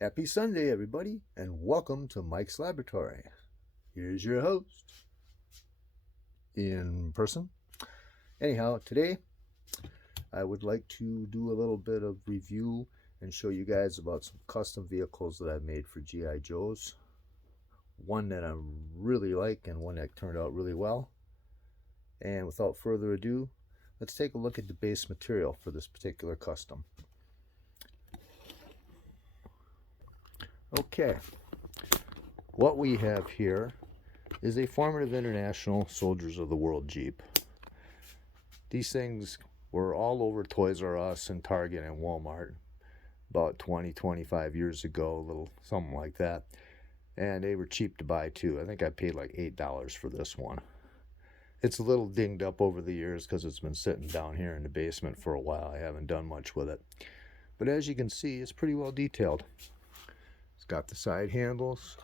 Happy Sunday, everybody, and welcome to Mike's Laboratory. Here's your host, in person. Anyhow, today I would like to do a little bit of review and show you guys about some custom vehicles that I've made for G.I. Joes. One that I really like and one that turned out really well. And without further ado, let's take a look at the base material for this particular custom. Okay, what we have here is a Formative International Soldiers of the World Jeep. These things were all over Toys R Us and Target and Walmart about 25 years ago, a little something like that. And they were cheap to buy too. I think I paid like $8 for this one. It's a little dinged up over the years because it's been sitting down here in the basement for a while. I haven't done much with it. But as you can see, it's pretty well detailed. It's got the side handles.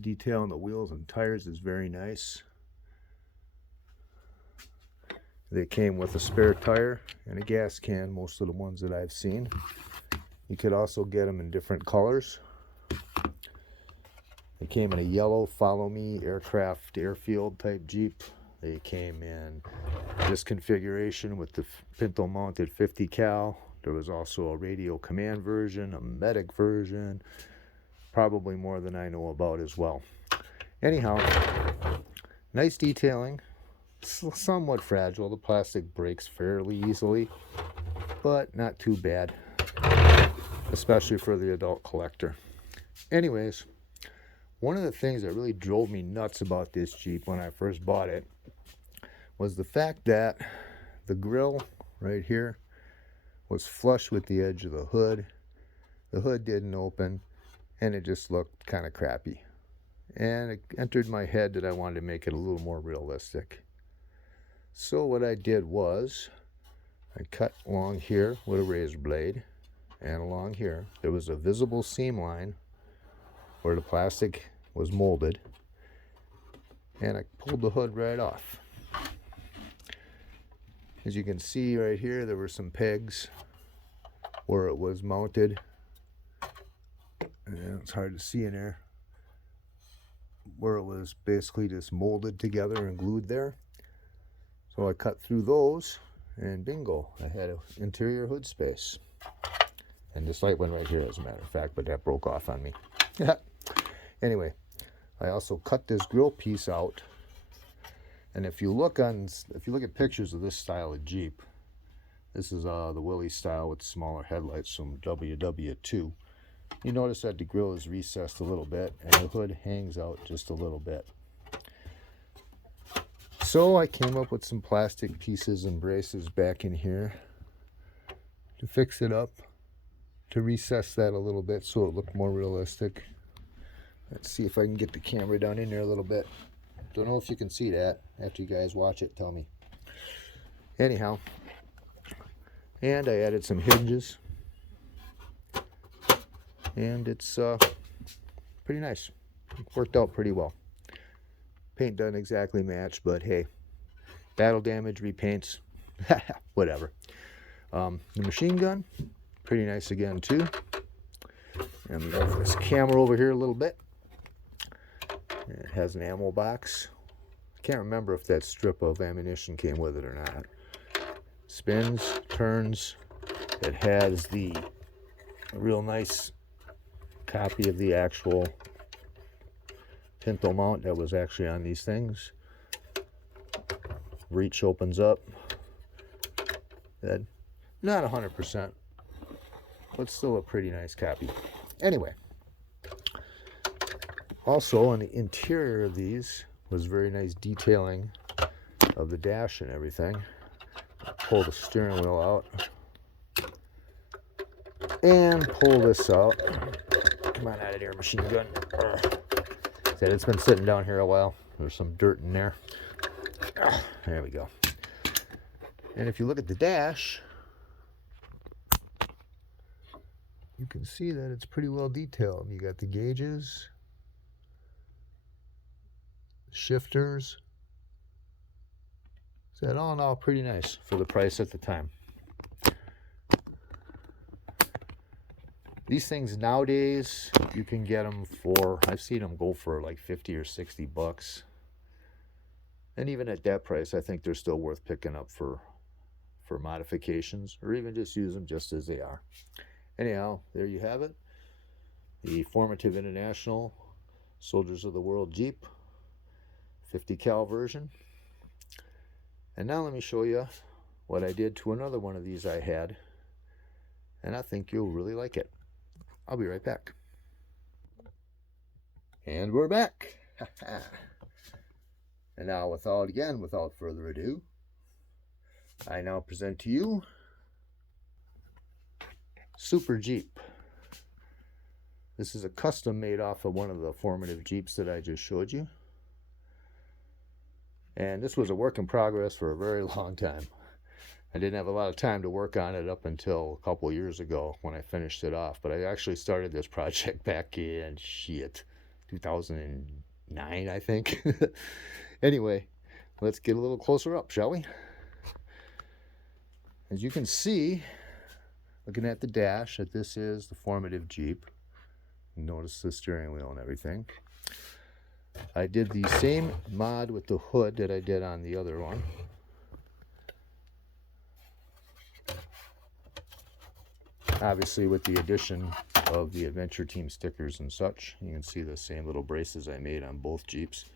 Detail on the wheels and tires is very nice. They came with a spare tire and a gas can, most of the ones that I've seen. You could also get them in different colors. They came in a yellow Follow Me aircraft airfield type Jeep. They came in this configuration with the pinto mounted 50 cal. There was also a radio command version, a medic version, probably more than I know about as well. Anyhow, nice detailing, somewhat fragile. The plastic breaks fairly easily, but not too bad, especially for the adult collector. Anyways, one of the things that really drove me nuts about this Jeep when I first bought it was the fact that the grill right here was flush with the edge of the hood. The hood didn't open and it just looked kind of crappy. And it entered my head that I wanted to make it a little more realistic. So what I did was I cut along here with a razor blade, and along here there was a visible seam line where the plastic was molded, and I pulled the hood right off. As you can see right here, there were some pegs where it was mounted, and it's hard to see in there, where it was basically just molded together and glued there. So I cut through those, and bingo, I had an interior hood space. And this light went right here, as a matter of fact, but that broke off on me. Anyway, I also cut this grill piece out. And if you look at pictures of this style of Jeep, this is the Willys style with smaller headlights from WW2. You notice that the grill is recessed a little bit and the hood hangs out just a little bit. So I came up with some plastic pieces and braces back in here to fix it up, to recess that a little bit so it looked more realistic. Let's see if I can get the camera down in there a little bit. Don't know if you can see that. After you guys watch it, tell me. Anyhow, and I added some hinges, and it's pretty nice. It worked out pretty well. Paint doesn't exactly match, but hey, battle damage, repaints, whatever. The machine gun, pretty nice again too. And we got this camera over here a little bit. It has an ammo box. I can't remember if that strip of ammunition came with it or not. Spins, turns. It has a real nice copy of the actual pinto mount that was actually on these things. Reach opens up. That, not 100%, but still a pretty nice copy. Anyway, also on the interior of these was very nice detailing of the dash and everything. Pull the steering wheel out and pull this out. Come on out of there, machine gun. Said it's been sitting down here a while. There's some dirt in there. There we go. And if you look at the dash, you can see that it's pretty well detailed. You got the gauges, shifters. So that all in all pretty nice for the price at the time. These things nowadays, you can get them for, I've seen them go for like 50 or 60 bucks. And even at that price, I think they're still worth picking up for modifications, or even just use them just as they are. Anyhow, there you have it. The Formative International Soldiers of the World Jeep 50 cal version. And now let me show you what I did to another one of these I had, and I think you'll really like it. I'll be right back. And we're back. And now without further ado, I now present to you Super Jeep. This is a custom made off of one of the Formative Jeeps that I just showed you. And this was a work in progress for a very long time. I didn't have a lot of time to work on it up until a couple years ago when I finished it off. But I actually started this project back in, 2009, I think. Anyway, let's get a little closer up, shall we? As you can see, looking at the dash, that this is the Formative Jeep. Notice the steering wheel and everything. I did the same mod with the hood that I did on the other one. Obviously with the addition of the Adventure Team stickers and such. You can see the same little braces I made on both Jeeps.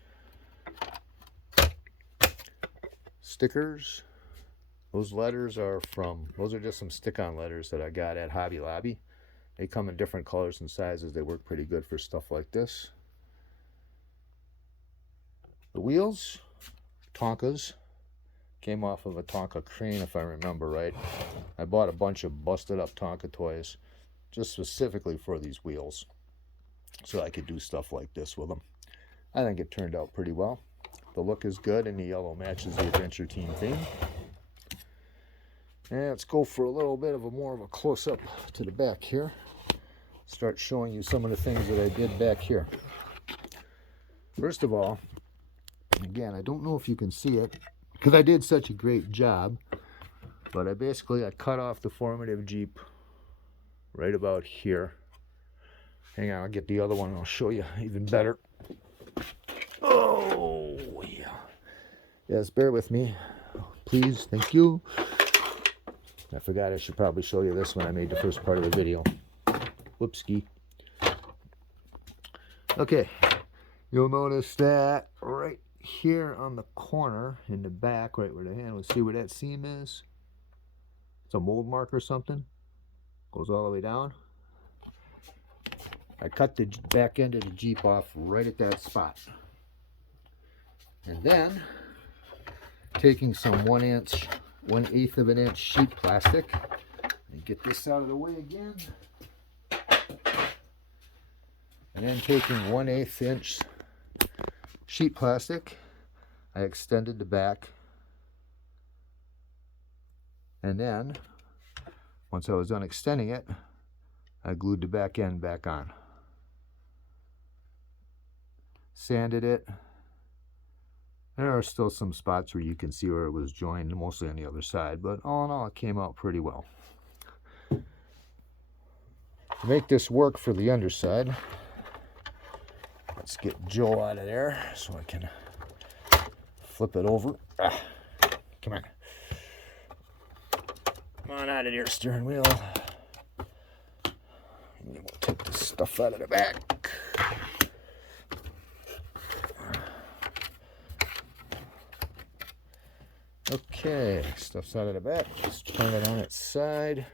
Stickers. Those letters are just some stick-on letters that I got at Hobby Lobby. They come in different colors and sizes. They work pretty good for stuff like this. The wheels, Tonkas. Came off of a Tonka crane, if I remember right. I bought a bunch of busted up Tonka toys just specifically for these wheels, so I could do stuff like this with them. I think it turned out pretty well. The look is good, and the yellow matches the Adventure Team theme. And let's go for a little bit of more of a close-up to the back here. Start showing you some of the things that I did back here. First of all, again, I don't know if you can see it because I did such a great job, but I cut off the Formative Jeep right about here. Hang on, I'll get the other one and I'll show you even better. Oh, yeah. Yes, bear with me, please. Thank you. I forgot I should probably show you this when I made the first part of the video. Whoopski. Okay, you'll notice that right here on the corner in the back, right where the handle is, see where that seam is? It's a mold mark or something. Goes all the way down. I cut the back end of the Jeep off right at that spot. And then, taking some 1/8 of an inch sheet plastic, and get this out of the way again. And then taking 1/8 inch sheet plastic, I extended the back. And then, once I was done extending it, I glued the back end back on. Sanded it. There are still some spots where you can see where it was joined, mostly on the other side, but all in all, it came out pretty well. To make this work for the underside, let's get Joe out of there so I can flip it over. Come on. Come on out of there, steering wheel. We'll take this stuff out of the back. Okay, stuff's out of the back. Just turn it on its side.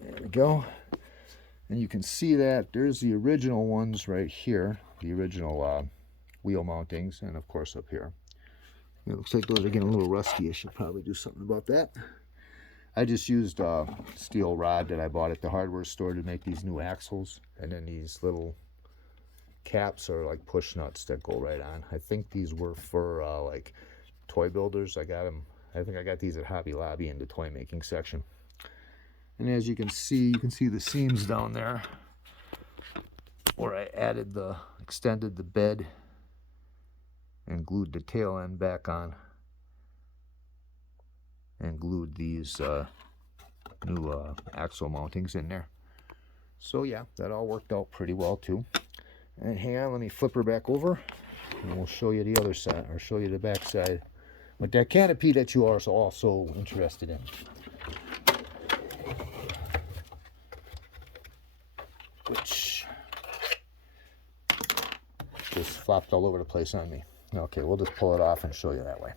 There we go. And you can see that there's the original ones right here, the original wheel mountings, and of course up here. It looks like those are getting a little rusty. I should probably do something about that. I just used a steel rod that I bought at the hardware store to make these new axles, and then these little caps are like push nuts that go right on. I think these were for like toy builders. I think I got these at Hobby Lobby in the toy making section. And as you can see the seams down there where I extended the bed and glued the tail end back on, and glued these axle mountings in there. So yeah, that all worked out pretty well too. And hang on, let me flip her back over and we'll show you the other side, or show you the back side with that canopy that you are also interested in. Which just flopped all over the place on me. Okay, we'll just pull it off and show you that way.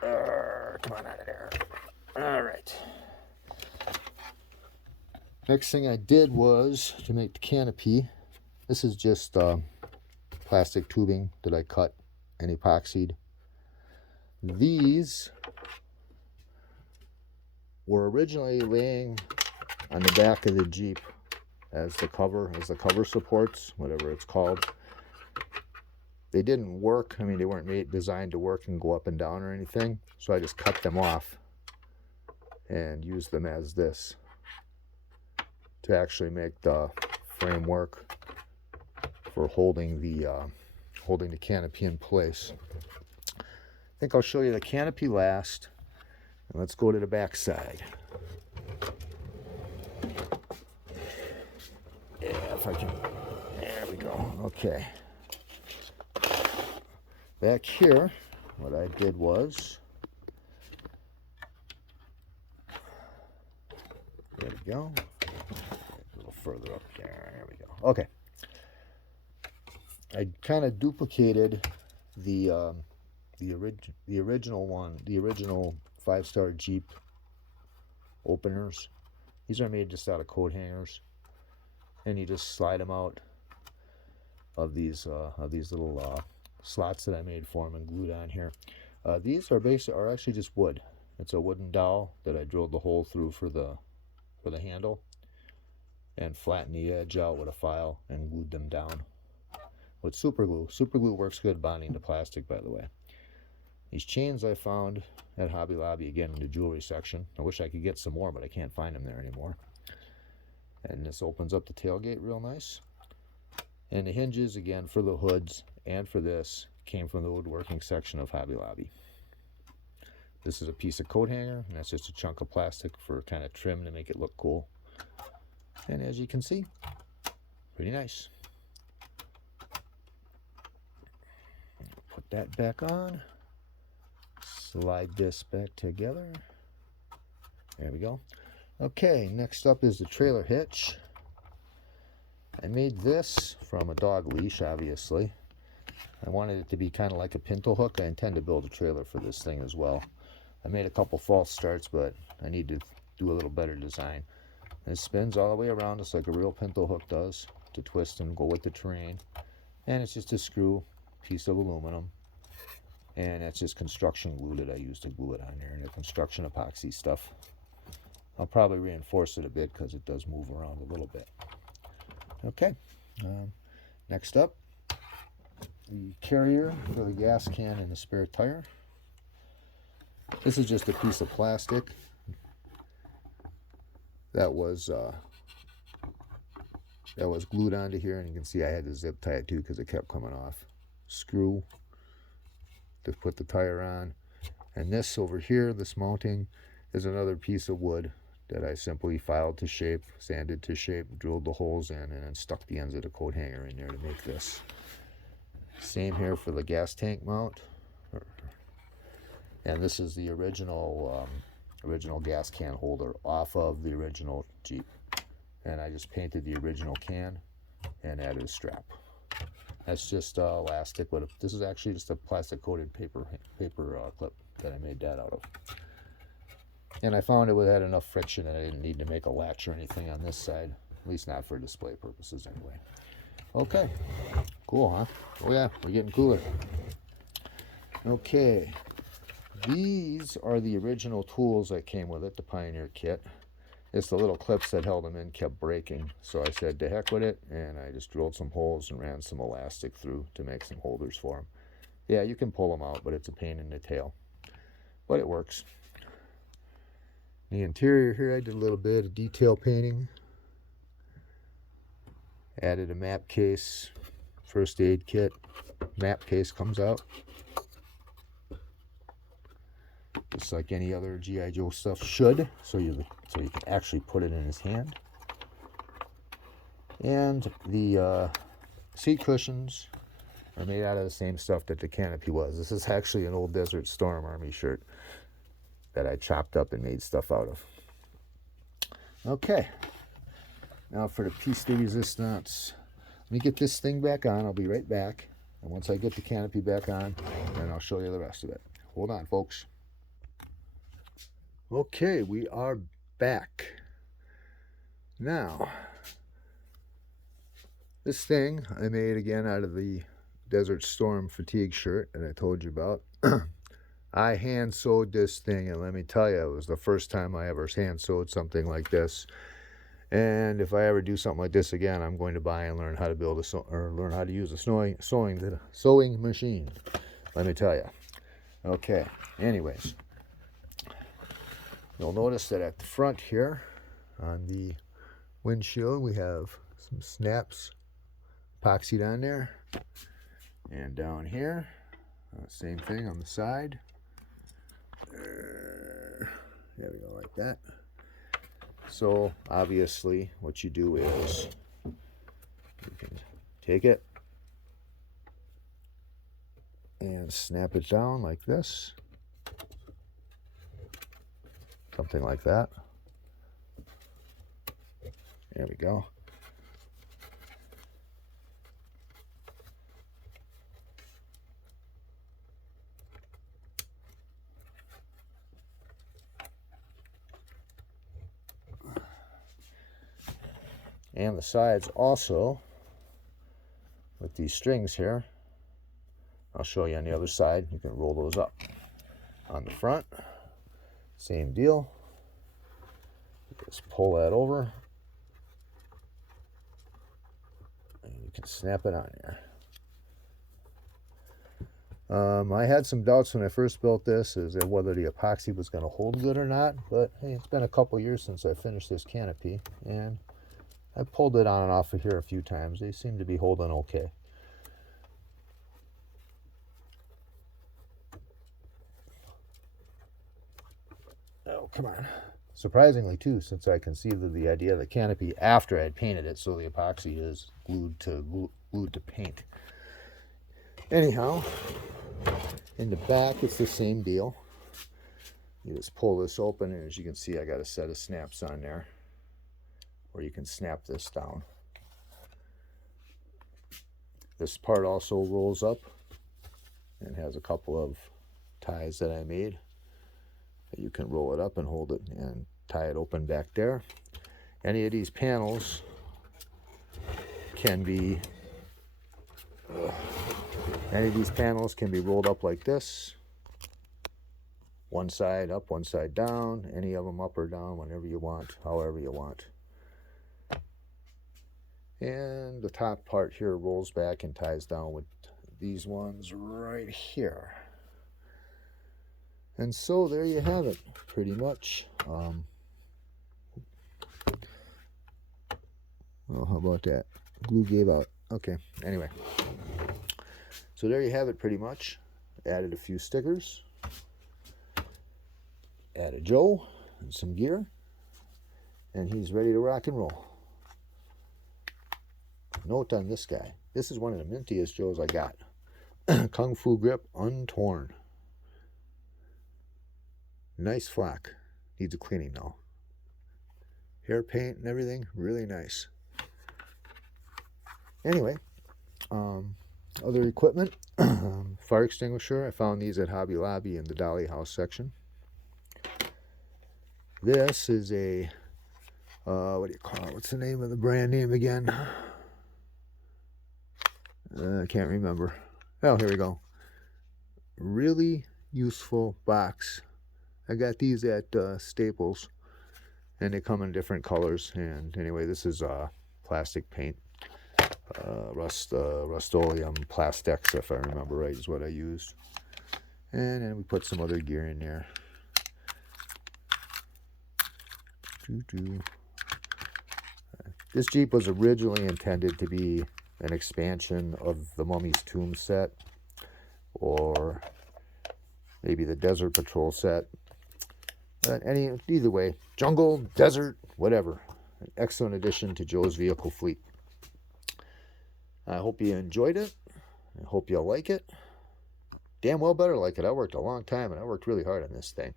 Come on out of there. All right. Next thing I did was to make the canopy. This is just plastic tubing that I cut and epoxied. These were originally laying on the back of the Jeep as the cover supports, whatever it's called. They didn't work. I mean, they weren't designed to work and go up and down or anything. So I just cut them off and used them as this to actually make the framework for holding the canopy in place. I think I'll show you the canopy last, and let's go to the back side. Yeah, if I can. There we go. Okay. Back here, what I did was, there we go. A little further up there. There we go. Okay. I kind of duplicated the original one, the original 5-star Jeep openers. These are made just out of coat hangers, and you just slide them out of these little slots that I made for them and glued on here. These are actually just wood. It's a wooden dowel that I drilled the hole through for the handle, and flattened the edge out with a file and glued them down with super glue. Super glue works good bonding to plastic, by the way. These chains I found at Hobby Lobby, again in the jewelry section. I wish I could get some more, but I can't find them there anymore. And this opens up the tailgate real nice. And the hinges, again, for the hoods and for this, came from the woodworking section of Hobby Lobby. This is a piece of coat hanger, and that's just a chunk of plastic for kind of trim to make it look cool. And as you can see, pretty nice. Put that back on. Slide this back together. There we go. Okay, next up is the trailer hitch. I made this from a dog leash, obviously. I wanted it to be kind of like a pinto hook. I intend to build a trailer for this thing as well. I made a couple false starts, but I need to do a little better design. And it spins all the way around just like a real pinto hook does to twist and go with the terrain. And it's just a screw piece of aluminum. And it's just construction glue that I use to glue it on there, and the construction epoxy stuff. I'll probably reinforce it a bit because it does move around a little bit. Okay, next up, the carrier for the gas can and the spare tire. This is just a piece of plastic that was glued onto here, and you can see I had to zip tie it too because it kept coming off. Screw to put the tire on, and this over here, this mounting, is another piece of wood that I simply filed to shape, sanded to shape, drilled the holes in, and then stuck the ends of the coat hanger in there to make this. Same here for the gas tank mount, and this is the original gas can holder off of the original Jeep, and I just painted the original can and added a strap. That's just elastic, but this is actually just a plastic coated paper clip that I made that out of. And I found it had enough friction that I didn't need to make a latch or anything on this side, at least not for display purposes anyway. Okay, cool, huh? Oh yeah, we're getting cooler. Okay, these are the original tools that came with it, the Pioneer kit. It's the little clips that held them in kept breaking, so I said to heck with it, and I just drilled some holes and ran some elastic through to make some holders for them. Yeah, you can pull them out, but it's a pain in the tail, but it works. The interior here, I did a little bit of detail painting. Added a map case, first aid kit. Map case comes out. just like any other G.I. Joe stuff should, so you can actually put it in his hand. And the seat cushions are made out of the same stuff that the canopy was. This is actually an old Desert Storm Army shirt that I chopped up and made stuff out of. Okay, now for the piece de resistance. Let me get this thing back on. I'll be right back. And once I get the canopy back on, then I'll show you the rest of it. Hold on, folks. Okay, we are back. Now, this thing I made again out of the Desert Storm fatigue shirt that I told you about. I hand sewed this thing, and let me tell you, it was the first time I ever hand sewed something like this. And if I ever do something like this again, I'm going to buy and learn how to build learn how to use a sewing machine. Let me tell you. Okay. Anyways, you'll notice that at the front here, on the windshield, we have some snaps epoxied on there, and down here, same thing on the side. There we go, like that. So obviously what you do is you can take it and snap it down like this, something like that. There we go. And the sides also, with these strings here, I'll show you on the other side. You can roll those up. On the front, same deal. Just pull that over, and you can snap it on there. I had some doubts when I first built this as to whether the epoxy was going to hold good or not, but hey, it's been a couple years since I finished this canopy, and I pulled it on and off of here a few times. They seem to be holding okay. Oh, come on. Surprisingly, too, since I conceived of the idea of the canopy after I had painted it, so the epoxy is glued to paint. Anyhow, in the back, it's the same deal. You just pull this open, and as you can see, I got a set of snaps on there, where you can snap this down. This part also rolls up and has a couple of ties that I made. You can roll it up and hold it and tie it open back there. Any of these panels can be rolled up like this. One side up, one side down. Any of them up or down, whenever you want, however you want. And the top part here rolls back and ties down with these ones right here. And so there you have it, pretty much. Well, how about that? Glue gave out. Okay, anyway. So there you have it, pretty much. Added a few stickers. Added Joe and some gear. And he's ready to rock and roll. Note on this guy. This is one of the mintiest Joes I got. Kung Fu grip, untorn. Nice flock. Needs a cleaning though. Hair paint and everything, really nice. Anyway, other equipment. Fire extinguisher. I found these at Hobby Lobby in the Dolly House section. This is a, what do you call it? What's the name of the brand name again? I can't remember. Oh, here we go. Really useful box. I got these at Staples, and they come in different colors. And anyway, this is plastic paint, Rust-Oleum Plastex, if I remember right, is what I used. And then we put some other gear in there. This Jeep was originally intended to be an expansion of the Mummy's Tomb set, or maybe the Desert Patrol set Either way, jungle, desert, whatever. An excellent addition to Joe's vehicle fleet. I hope you enjoyed it. I hope you'll like it. Damn well better like it. I worked a long time and I worked really hard on this thing.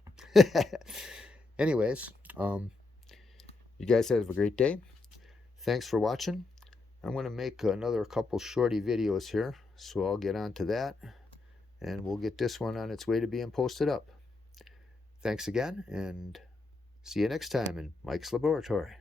Anyways, you guys have a great day. Thanks for watching. I'm going to make another couple shorty videos here, so I'll get on to that, and we'll get this one on its way to being posted up. Thanks again, and see you next time in Mike's Laboratory.